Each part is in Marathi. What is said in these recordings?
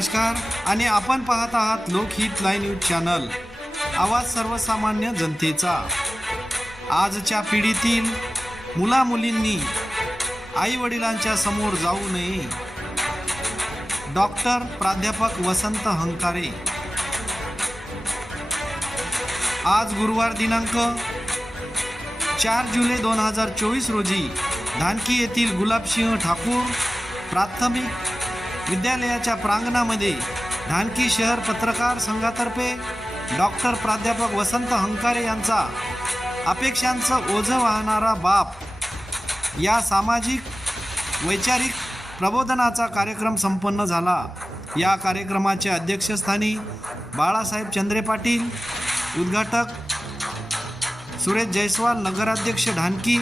नमस्कार. आणि आपण पाहत आहात लोकहित लाईन न्यूज चॅनल. आवाज सर्वसामान्य जनतेचा. आजच्या पिढीतील मुला मुलींनी आई वडिलांच्या समोर जाऊ नये. डॉक्टर प्राध्यापक वसंत हंकारे. आज गुरुवार दिनांक चार जुलै दोन हजार चोवीस रोजी धानकी येथील गुलाबसिंह ठाकूर प्राथमिक विद्यालयाच्या प्रांगणामध्ये धानकी शहर पत्रकार संघातर्फे डॉक्टर प्राध्यापक वसंत हंकारे यांचा अपेक्षांचं ओझं वाहणारा बाप या सामाजिक वैचारिक प्रबोधनाचा कार्यक्रम संपन्न झाला. या कार्यक्रमाच्या अध्यक्षस्थानी बाळासाहेब चंद्रे पाटील उद्घाटक सुरेश जयस्वाल नगराध्यक्ष ढानकी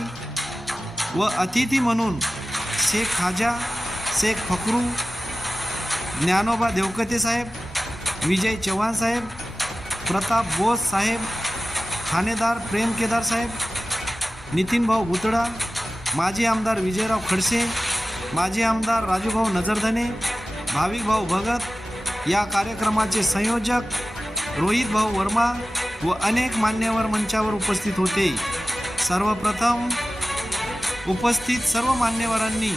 व अतिथी म्हणून शेख खाजा शेख फकरू ज्ञानोबा देवकते साहेब विजय चव्हाण साहेब प्रताप बोस साहेब ठाणेदार प्रेम केदार साहेब नितीनभाऊ भुतडा माजी आमदार विजयराव खडसे माजी आमदार राजूभाऊ नजरधने भाविक भाऊ भगत या कार्यक्रमाचे संयोजक रोहित भाऊ वर्मा व अनेक मान्यवर मंचावर उपस्थित होते. सर्वप्रथम उपस्थित सर्व मान्यवरांनी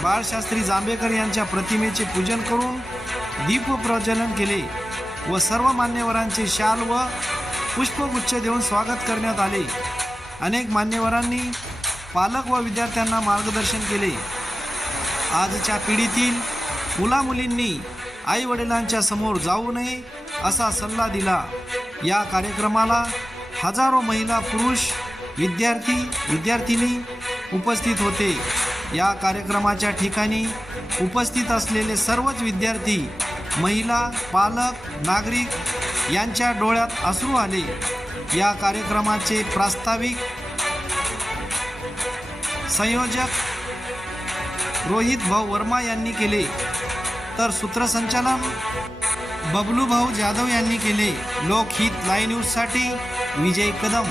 बाळशास्त्री जांभेकर यांच्या प्रतिमेचे पूजन करून दीप प्रज्वलन केले व सर्व मान्यवरांचे शाल व पुष्पगुच्छ देऊन स्वागत करण्यात आले. अनेक मान्यवरांनी पालक व विद्यार्थ्यांना मार्गदर्शन केले. आजच्या पिढीतील मुलामुलींनी आईवडिलांच्या समोर जाऊ नये असा सल्ला दिला. या कार्यक्रमाला हजारो महिला पुरुष विद्यार्थी विद्यार्थिनी उपस्थित होते. या कार्यक्रमाच्या ठिकाणी उपस्थित असलेले सर्वच विद्यार्थी महिला पालक नागरिक यांच्या डोळ्यात अश्रू आले. या कार्यक्रमाचे प्रास्ताविक संयोजक रोहित भाऊ वर्मा यांनी केले. तर सूत्रसंचालन बबलू भाऊ जाधव यांनी केले. लोकहित लाईव्ह न्यूजसाठी विजय कदम.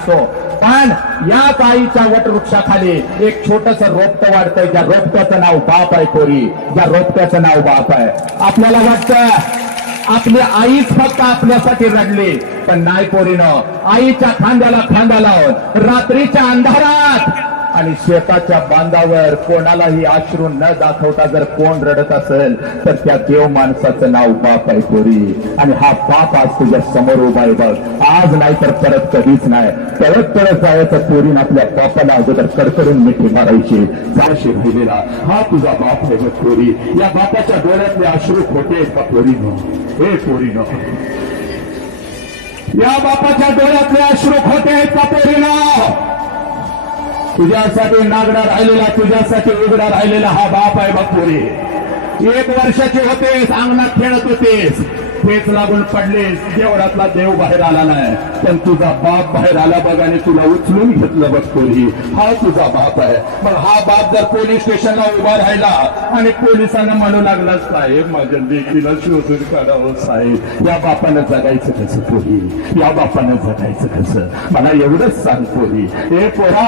असतो. पण या काळीच्या वटवृक्षाखाली एक छोटस रोपट वाढतंय. ज्या रोपट्याचं नाव बाप आहे कोरी. ज्या रोपट्याचं नाव बाप आहे. आपल्याला वाटतं आपली आईच फक्त आपल्यासाठी रडली पण नाही पोरीनं. आईच्या खांद्याला खांदा लावून रात्रीच्या अंधारात आणि शेताच्या बांधावर कोणालाही आश्रू न दाखवता जर कोण रडत असेल तर त्या देव माणसाचं नाव बाप आहे पोरी आणि हा बाप आज तुझ्या समोर उभा आहे बघ. आज नाही तर परत कधीच नाही. परत परत जायचं पोरीन आपल्या बापाला अगोदर कडकडून मिठी मारायची. जाशी दिलेला हा तुझा बाप आहे बघ पोरी या बापाच्या डोळ्यातले आश्रू खोटे आहेत का पोरीनो हे पोरीनो या बापाच्या डोळ्यातले अश्रू खोटे आहेत का पोरीनो तुझ्यासाठी नागडा राहिलेला तुझ्यासाठी उघडा राहिलेला हा बाप आहे बापुरे एक वर्षाचे होतेस अंगणात खेळत होतेस. तेच लागून पडलेस देवळातला देव बाहेर आला नाही. पण तुझा बाप बाहेर आला बघ आणि तुला उचलून घेतलं बघ कोणी हा तुझा बाप आहे. मग हा बाप जर पोलीस स्टेशनला उभा राहिला आणि पोलिसांना म्हणू लागला साहेब माझ्या लेकीला शोधून काढावं साहेब. या बापानं जगायचं कसं पोरी? या बापानं जगायचं कसं? मला एवढंच सांग पोरी. ए पोरा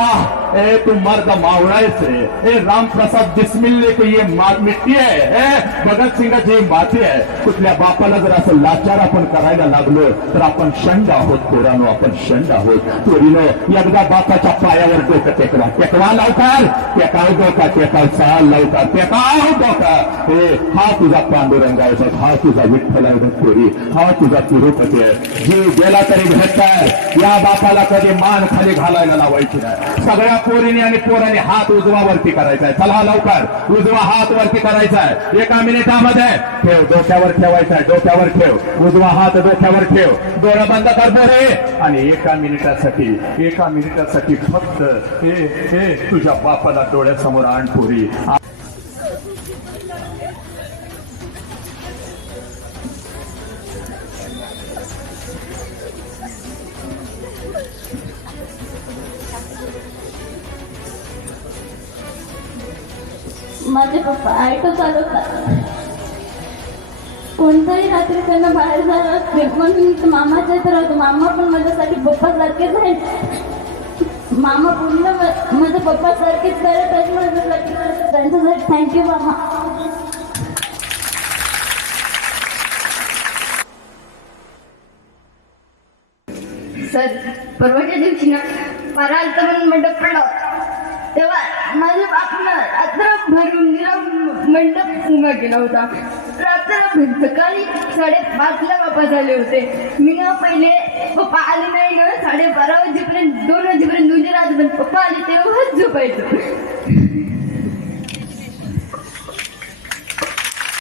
ए तू मर्द मावळायच. रे ए रामप्रसाद बिस्मिल्ले की ये मिट्टी आहे. ए भगत सिंगाची माती आहे. कुठल्या बापाला जर असं लाचार आपण करायला लागलो तर आपण शंड आहोत पोरानो आपण शंड आहोत. पोरीनो एकदा बापाच्या पायावर डोकं टेकला टेकवा लवकर. टेकाव डोका टेकाव चाल लवकर. टेकाव डोका. हे हा तुझा पांडुरंग आहे बघ हा तुझा विठ्ठल आहे बघ पोरी. हा तुझा तिरुपती आहे. जीव गेला तरी भेटतात या बापाला कधी मान खाली घालायला लावायची नाही. सगळ्या पोरीने आणि पोराने हात उजवावरती करायचा आहे चला लवकर. उजवा हात वरती करायचा आहे एका मिनिटामध्ये ठेव डोक्यावर ठेवायचा आहे डोक्यावर ठेव. उजवा हात डोक्यावर ठेव. डोळा बंद कर बोरे आणि एका मिनिटासाठी एका मिनिटासाठी फक्त हे हे तुझ्या बापाला डोळ्यासमोर आण पोरी. माझे पप्पा ऑटो चालवतात कोणताही रात्री त्यांना बाहेर जाणार म्हणून मामाच्या तर होतो मामा पण माझ्यासाठी बप्पासारखेच आहे मामा पूर्ण माझ्या पप्पासारखेच करत आहेत माझ्यासाठी त्यांच्यासाठी थँक्यू मामा. सर परवाच्या दिवशी ना परा आलता म्हणून म्हणत पडलं होता तेव्हा माझ्या बापनं रात्रभर भरून निरा मंडप उभा केला होता. रात्र सकाळी साडेपाचला बापा झाले होते. मी ना पहिले पप्पा आले नाही ना साडेबारा वाजेपर्यंत दोन वाजेपर्यंत म्हणजे दुसऱ्या रात पप्पा आले तेव्हाच झोपायचं.